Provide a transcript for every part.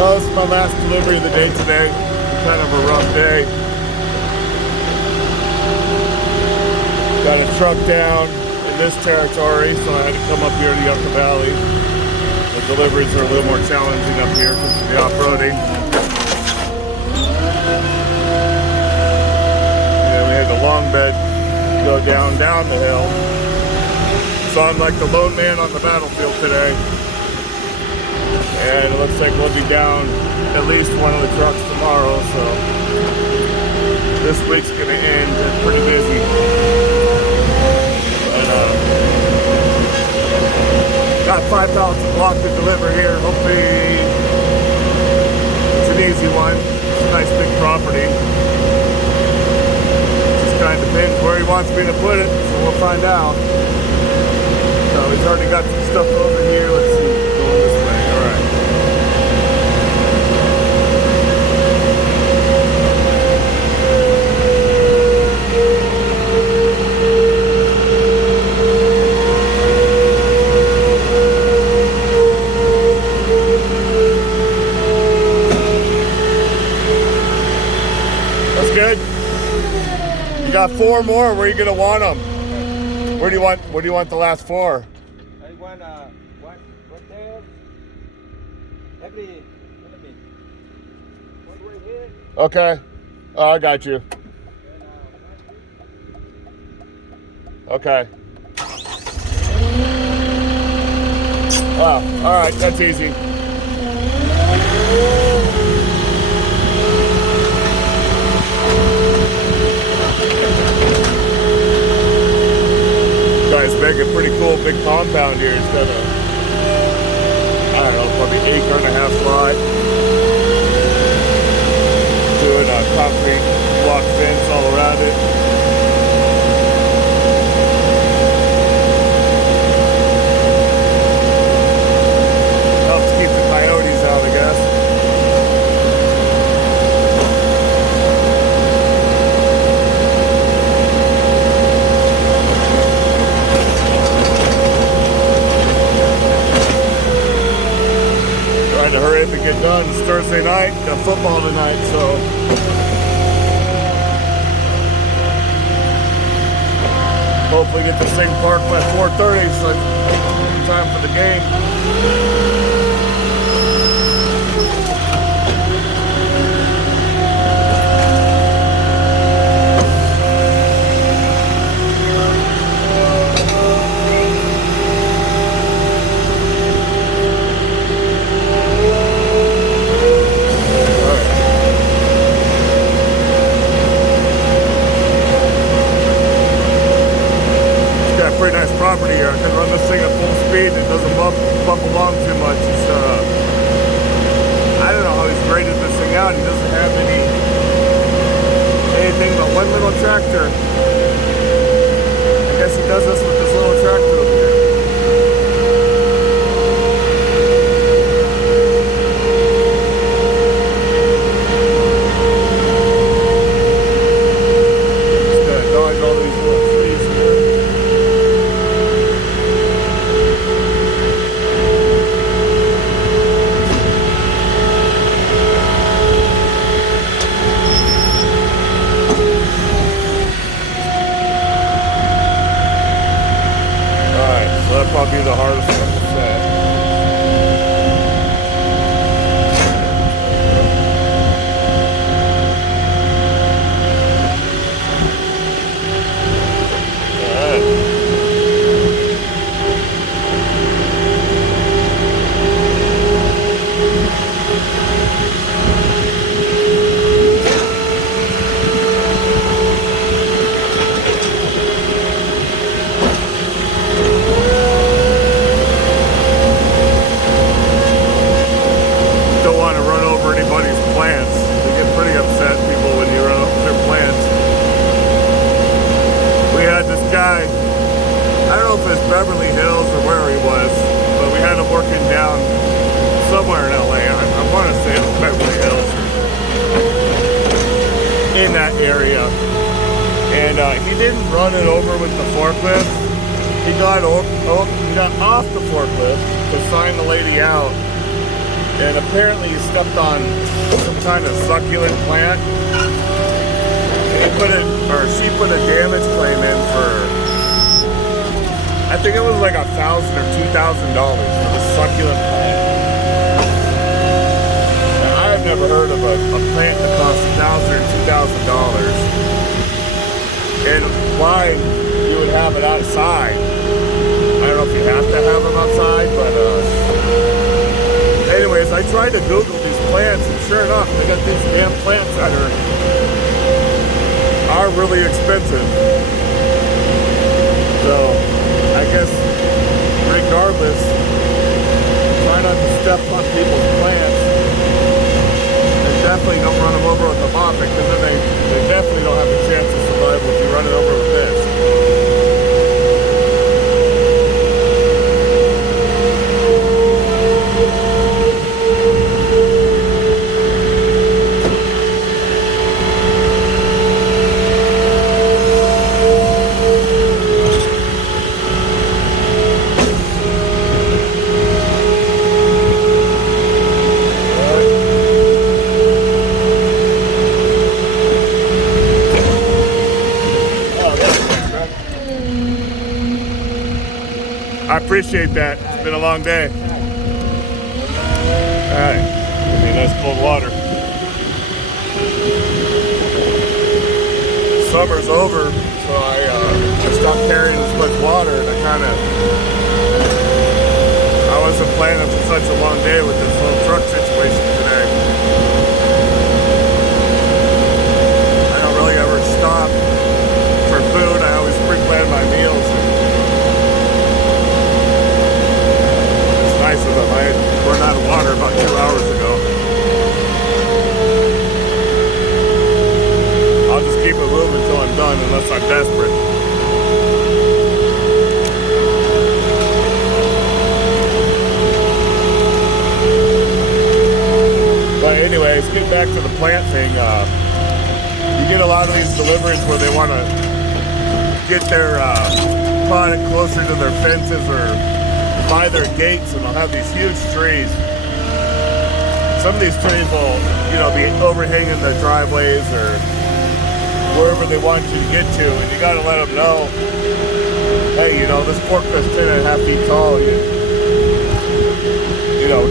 Well, this is my last delivery of the day today. Kind of a rough day. Got a truck down in this territory, so I had to come up here to the Upper Valley. The deliveries are a little more challenging up here because of the off-roading. Yeah, we had the long bed go down the hill. So I'm like the lone man on the battlefield today. And it looks like we'll be down at least one of the trucks tomorrow, so this week's gonna end pretty busy. But got 5 pallets of block to deliver here. Hopefully it's an easy one. It's a nice big property. Just kind of depends where he wants me to put it, so we'll find out. So he's already got some stuff over here. Let's see, going this way. All right. That's good. You got 4 more. Where are you gonna want them? Where do you want the last 4? I want one there. Every one right here. Okay. Oh, I got you. Okay. Oh, all right. That's easy. Guys, make a pretty cool big compound here. It's got a, I don't know, probably 1.5-acre lot. Doing a concrete block fence all around it. Helps keep the coyotes out, I guess. Trying to hurry up and get done. It's Thursday night, got football tonight, so hopefully get this thing parked by 4:30 so I can time for the game. Pretty nice property here. I can run this thing at full speed. It doesn't bump along too much. It's, I don't know how he's graded this thing out. He doesn't have anything but one little tractor. I guess he does this with this little tractor over here. Just gotta dodge all these little trees here. That'll probably be the hardest one to set. Beverly Hills or where he was, but we had him working down somewhere in LA. I want to say it was Beverly Hills, in that area. And he didn't run it over with the forklift. He got off the forklift to sign the lady out and apparently he stepped on some kind of succulent plant. And he put it, or she put a damage claim in for, I think it was like $1,000 or $2,000 for the succulent plant. And I have never heard of a plant that costs $1,000 or $2,000. And why you would have it outside. I don't know if you have to have them outside, but anyways, I tried to Google these plants, and sure enough, they got these damn plants that are really expensive. So I guess regardless, try not to step on people's plants, and definitely don't run them over with the Moffett, because then they definitely don't have a chance of survival if you run it over with this. I appreciate that. It's been a long day. Alright. Give me a nice cold water. Summer's over, so I stopped carrying as much water, and I wasn't planning for such a long day with this little truck situation today. I don't really ever stop for food. I always pre-plan my meals. Nice of them. I had run out of water about 2 hours ago. I'll just keep it moving until I'm done, unless I'm desperate. But anyways, getting back to the plant thing, you get a lot of these deliveries where they want to get their product closer to their fences or by their gates, and they'll have these huge trees. Some of these trees will, be overhanging their driveways or wherever they want you to get to, and you got to let them know, hey, this forklift's 10.5 feet tall. It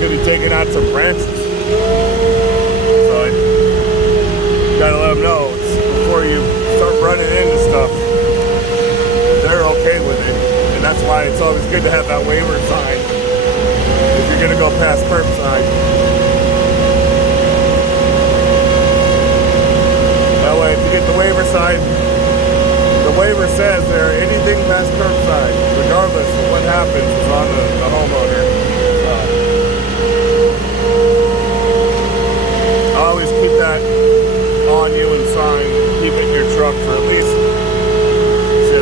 could be taking out some branches. So you got to let them know before you start running into stuff. They're okay with it. That's why it's always good to have that waiver sign if you're going to go past curbside. That way, if you get the waiver sign, the waiver says there anything past curbside, regardless of what happens, is on the homeowner. I always keep that on you and sign, keep it in your truck for at least,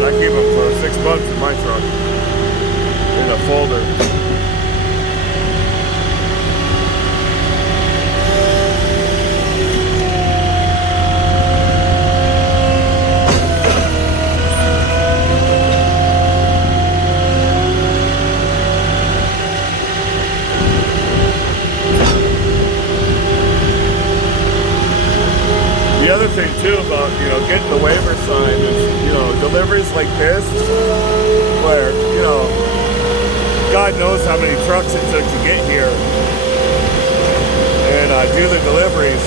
I keep them for 6 months in my truck in a folder. The other thing too about getting the waiver sign is deliveries like this where God knows how many trucks it took to get here and do the deliveries,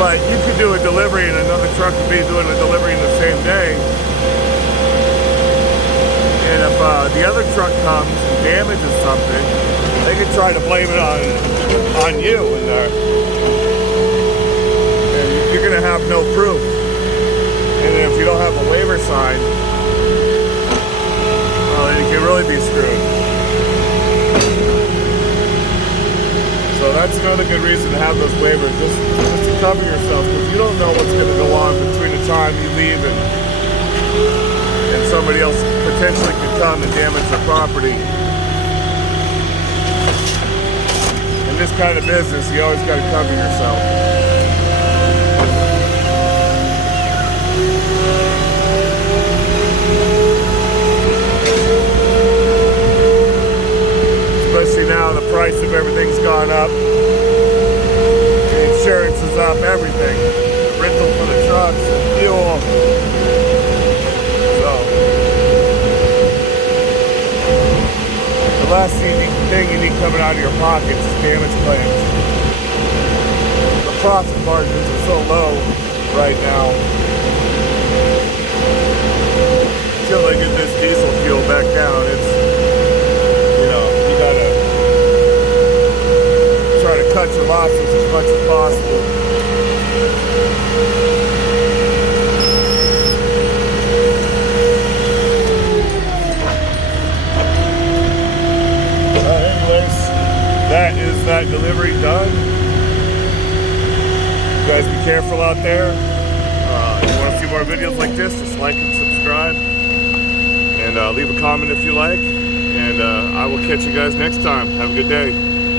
but you could do a delivery and another truck could be doing a delivery in the same day, and if the other truck comes and damages something, they could try to blame it on you, and you're going to have no proof. And if you don't have a waiver sign, well, you can really be screwed. So that's another good reason to have those waivers, just to cover yourself, because you don't know what's going to go on between the time you leave and somebody else potentially could come and damage the property. In this kind of business, you always got to cover yourself. Especially now, the price price of everything's gone up. The insurance is up, everything. The rental for the trucks, the fuel. So, the last thing you need coming out of your pockets is damage claims. The profit margins are so low right now. Until they get this diesel fuel back down, it's, you know, you gotta try to cut your losses as much as possible. Anyways, that is that delivery done. You guys be careful out there. If you want to see more videos like this, just like and subscribe. And leave a comment if you like. And I will catch you guys next time. Have a good day.